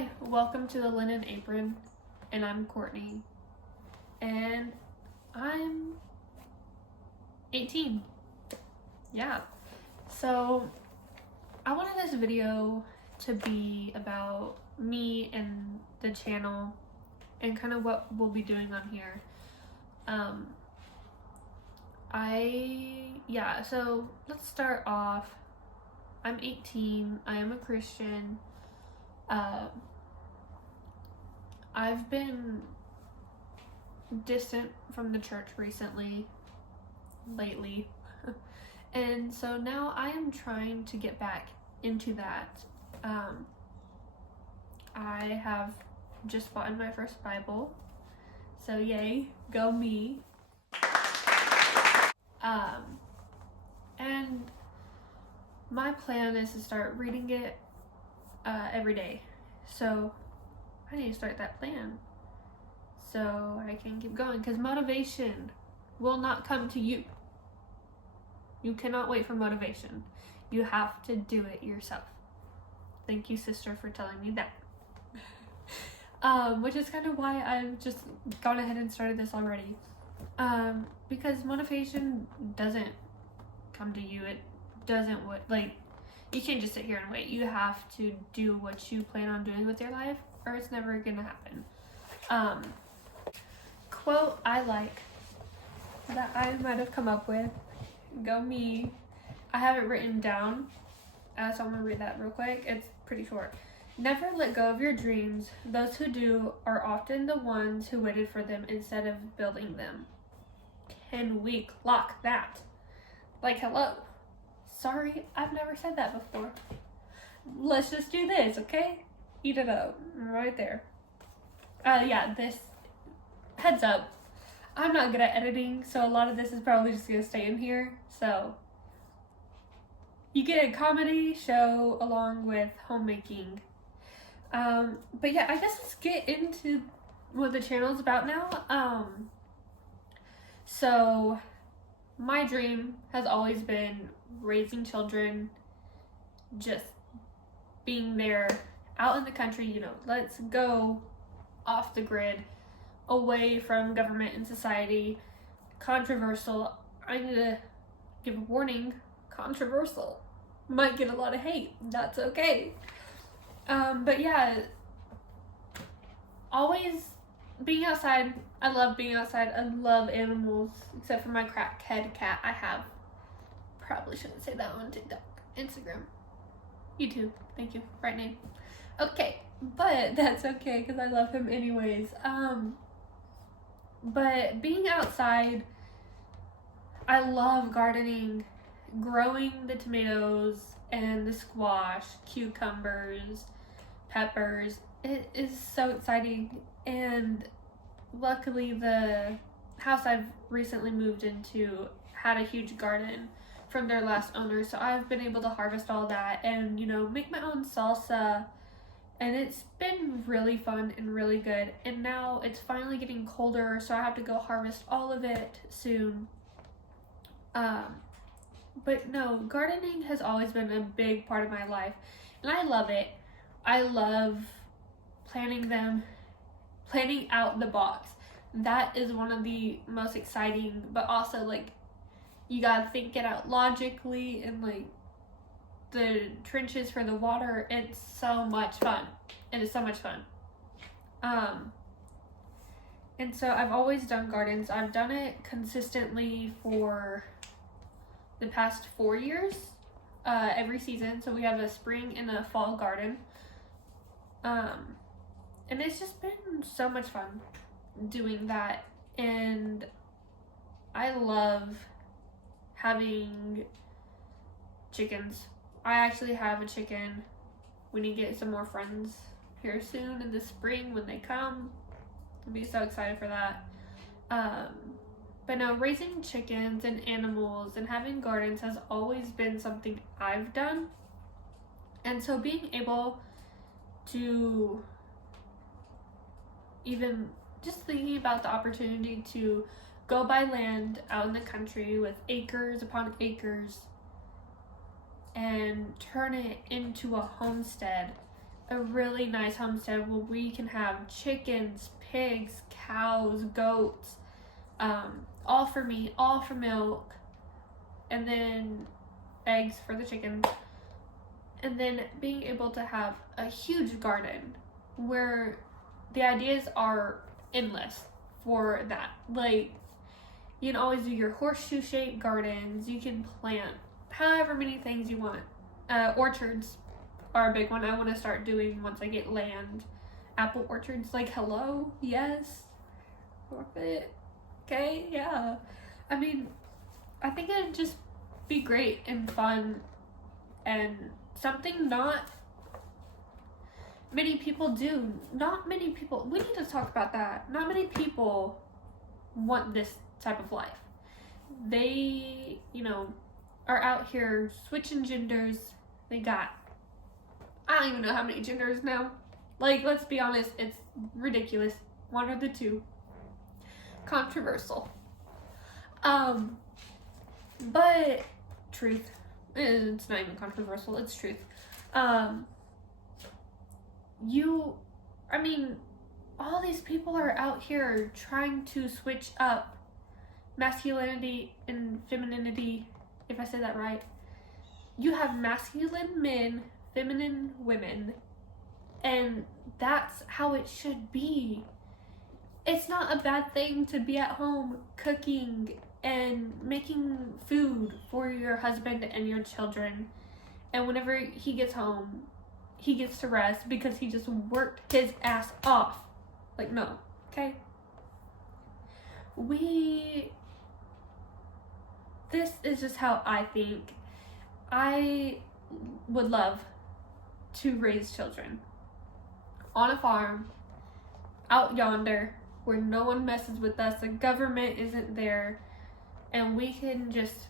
Hi, welcome to the Linen Apron, and I'm Courtney, and I'm 18. Yeah, so I wanted this video to be about me and the channel and kind of what we'll be doing on here. So let's start off. I'm 18, I am a Christian. I've been distant from the church lately, and so now I am trying to get back into that. I have just bought my first Bible, so yay, go me. And my plan is to start reading it every day. So I need to start that plan so I can keep going, because motivation will not come to you. You cannot wait for motivation. You have to do it yourself. Thank you, sister, for telling me that. Which is kind of why I've just gone ahead and started this already. Because motivation doesn't come to you. It doesn't you can't just sit here and wait. You have to do what you plan on doing with your life, or it's never gonna happen. Quote I like that I might have come up with. Go me. I have it written down, so I'm gonna read that real quick. It's pretty short. Never let go of your dreams. Those who do are often the ones who waited for them instead of building them. Can we clock that? Like, hello. Sorry, I've never said that before. Let's just do this, okay? Eat it up. Right there. This, heads up, I'm not good at editing, so a lot of this is probably just gonna stay in here. So, you get a comedy show along with homemaking. But yeah, I guess let's get into what the channel's about now. So, my dream has always been raising children, just being there out in the country, let's go off the grid, away from government and society. Controversial. I need to give a warning. Controversial. Might get a lot of hate. That's okay. But yeah, always being outside. I love being outside. I love animals, except for my crackhead cat I have. Probably shouldn't say that on TikTok, Instagram, YouTube. Thank you. Right name. Okay, but that's okay because I love him anyways. But being outside, I love gardening, growing the tomatoes and the squash, cucumbers, peppers. It is so exciting, and luckily the house I've recently moved into had a huge garden from their last owner, so I've been able to harvest all that and make my own salsa, and it's been really fun and really good. And now it's finally getting colder, so I have to go harvest all of it soon. But no, gardening has always been a big part of my life, and I love it. I love planning out the box. That is one of the most exciting, but also you gotta think it out logically, and the trenches for the water. It's so much fun. It is so much fun. And so I've always done gardens. I've done it consistently for the past 4 years, every season. So we have a spring and a fall garden. And it's just been so much fun doing that. And I love having chickens. I actually have a chicken. We need to get some more friends here soon in the spring when they come. I'll be so excited for that. But no, raising chickens and animals and having gardens has always been something I've done. And so being able to even just thinking about the opportunity to go buy land out in the country with acres upon acres and turn it into a homestead a really nice homestead where we can have chickens, pigs, cows, goats, all for meat, all for milk, and then eggs for the chickens. And then being able to have a huge garden where the ideas are endless for that. Like, you can always do your horseshoe-shaped gardens. You can plant however many things you want. Orchards are a big one I want to start doing once I get land. Apple orchards, like, hello? Yes? Okay, yeah. I mean, I think it'd just be great and fun and something not many people do. Not many people, we need to talk about that. Not many people want this type of life. They, are out here switching genders. They got, I don't even know how many genders now. Like, let's be honest, it's ridiculous. One or the two. Controversial. But truth. It's not even controversial, it's truth. All these people are out here trying to switch up masculinity and femininity, if I say that right. You have masculine men, feminine women, and that's how it should be. It's not a bad thing to be at home cooking and making food for your husband and your children. And whenever he gets home, he gets to rest because he just worked his ass off. Like, no, okay? This is just how I think. I would love to raise children on a farm, out yonder, where no one messes with us, the government isn't there, and we can just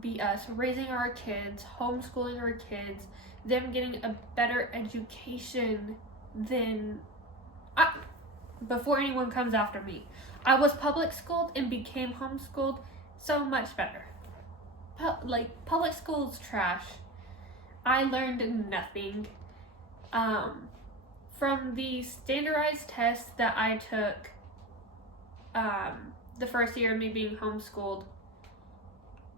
be us, raising our kids, homeschooling our kids, them getting a better education than before anyone comes after me. I was public schooled and became homeschooled, so much better. Public school's trash. I learned nothing. From the standardized tests that I took the first year of me being homeschooled,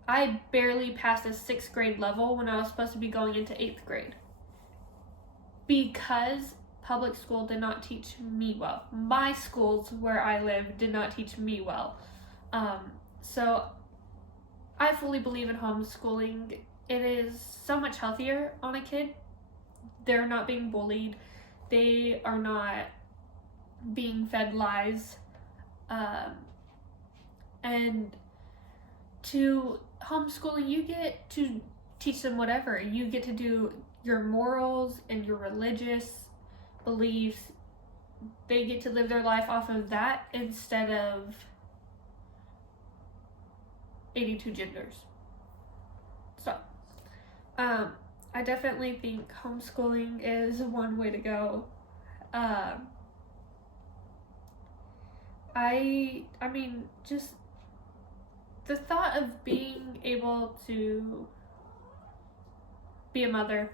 I barely passed a 6th grade level when I was supposed to be going into 8th grade. Because public school did not teach me well. My schools where I live did not teach me well. So I fully believe in homeschooling. It is so much healthier on a kid. They're not being bullied. They are not being fed lies. And to homeschooling, you get to teach them whatever. You get to do your morals and your religious beliefs. They get to live their life off of that instead of 82 genders. So, I definitely think homeschooling is one way to go. Just the thought of being able to be a mother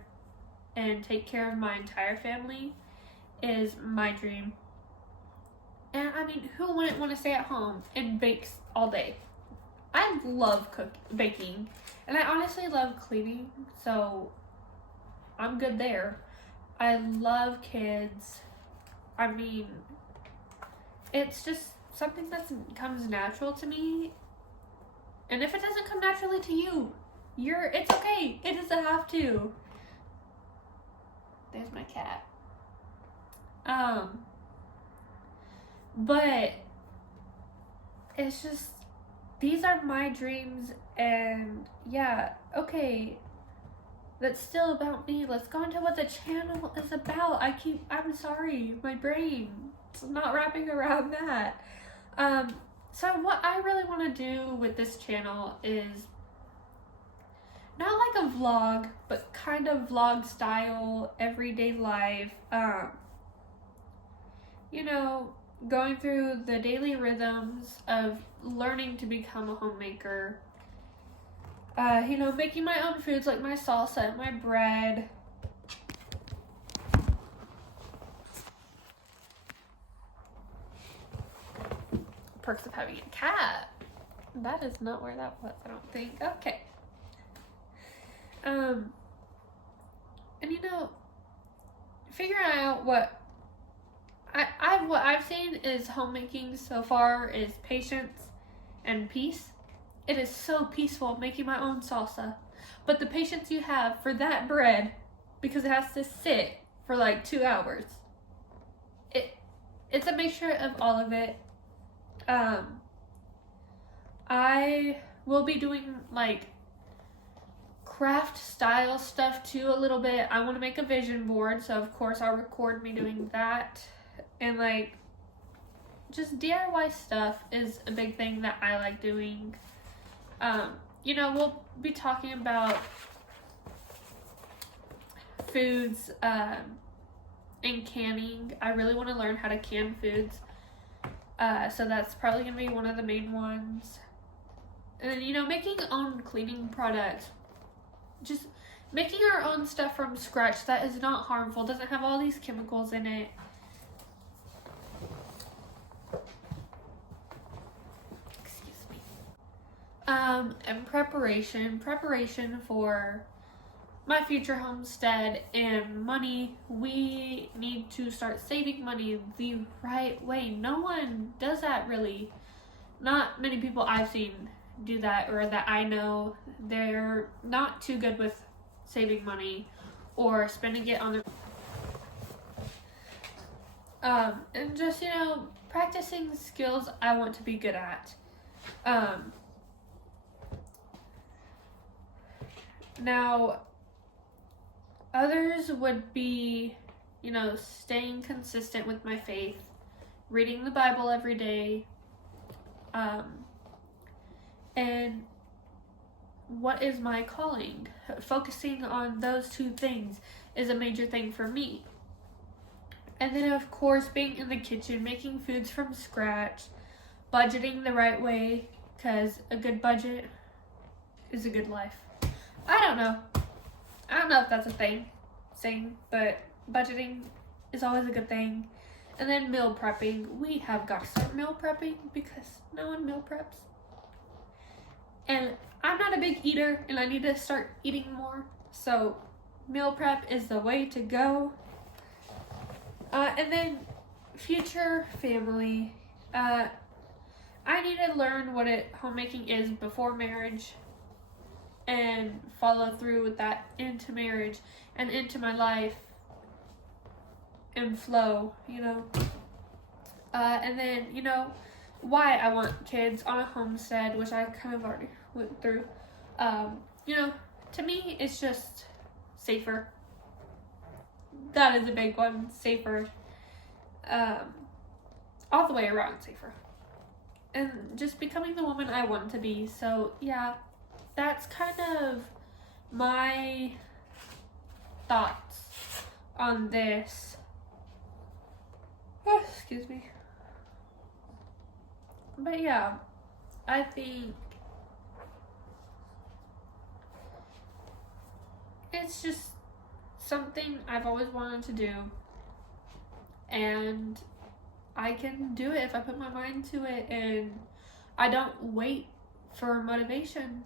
and take care of my entire family is my dream. And who wouldn't want to stay at home and bake all day? I love baking, and I honestly love cleaning, so I'm good there. I love kids. It's just something that comes natural to me. And if it doesn't come naturally to you, it's okay. It doesn't have to. There's my cat. But it's just, these are my dreams, and yeah, okay, that's still about me. Let's go into what the channel is about. I'm sorry, my brain, it's not wrapping around that. So what I really want to do with this channel is not like a vlog, but kind of vlog style, everyday life, going through the daily rhythms of learning to become a homemaker, making my own foods like my salsa, my bread, perks of having a cat. That is not where that was, I don't think. Okay. And you know, figuring out what I've seen is homemaking so far is patience and peace. It is so peaceful making my own salsa. But the patience you have for that bread, because it has to sit for like 2 hours. It's a mixture of all of it. I will be doing like craft style stuff too a little bit. I want to make a vision board, so of course I'll record me doing that. And like just DIY stuff is a big thing that I like doing. You know, we'll be talking about foods and canning. I really want to learn how to can foods. So that's probably going to be one of the main ones. And then, you know, making own cleaning products. Just making our own stuff from scratch that is not harmful, doesn't have all these chemicals in it. Excuse me. And preparation for my future homestead and money. We need to start saving money the right way. No one does that really. Not many people I've seen do that, or that I know. They're not too good with saving money or spending it on their and just, you know, practicing skills I want to be good at. Now others would be, you know, staying consistent with my faith, reading the Bible every day, and what is my calling? Focusing on those two things is a major thing for me. And then, of course, being in the kitchen, making foods from scratch, budgeting the right way, because a good budget is a good life. I don't know if that's a saying, but budgeting is always a good thing. And then meal prepping. We have got to start meal prepping because no one meal preps. And I'm not a big eater, and I need to start eating more. So meal prep is the way to go. And then future family. I need to learn what homemaking is before marriage and follow through with that into marriage and into my life and flow, you know. And then, you know, why I want kids on a homestead, which I kind of already went through. You know, to me, it's just safer. That is a big one, safer. All the way around safer. And just becoming the woman I want to be. So, yeah, that's kind of my thoughts on this. Oh, excuse me. But yeah, I think it's just something I've always wanted to do, and I can do it if I put my mind to it, and I don't wait for motivation.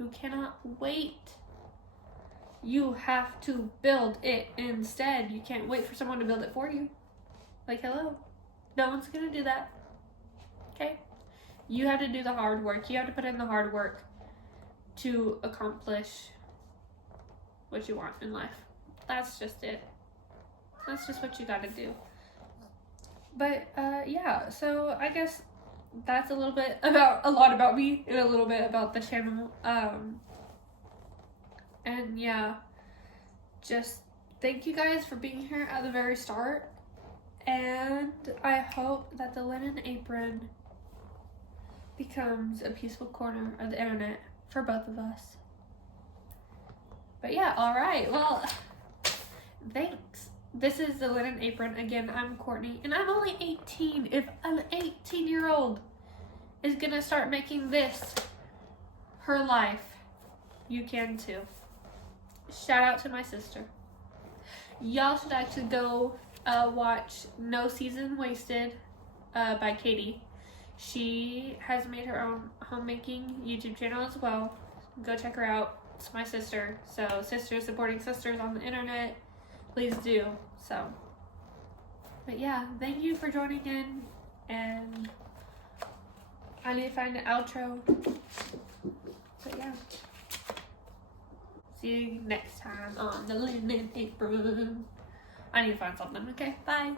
You cannot wait. You have to build it instead. You can't wait for someone to build it for you. Like, hello. No one's gonna do that. Okay? You have to do the hard work. You have to put in the hard work to accomplish what you want in life. That's just it. That's just what you gotta do. But, yeah, so I guess that's a lot about me and a little bit about the channel. And yeah, just thank you guys for being here at the very start. And I hope that the linen apron becomes a peaceful corner of the internet for both of us. But yeah, alright, well, thanks. This is the linen apron. Again, I'm Courtney, and I'm only 18. If an 18-year-old is gonna start making this her life, you can too. Shout out to my sister. Y'all should actually go watch No Season Wasted by Katie. She has made her own homemaking YouTube channel as well. Go check her out. It's my sister. So sisters supporting sisters on the internet. Please do. So, but yeah, thank you for joining in. And I need to find an outro. But yeah. See you next time on the Linen Apron. I need to find something. Okay, bye.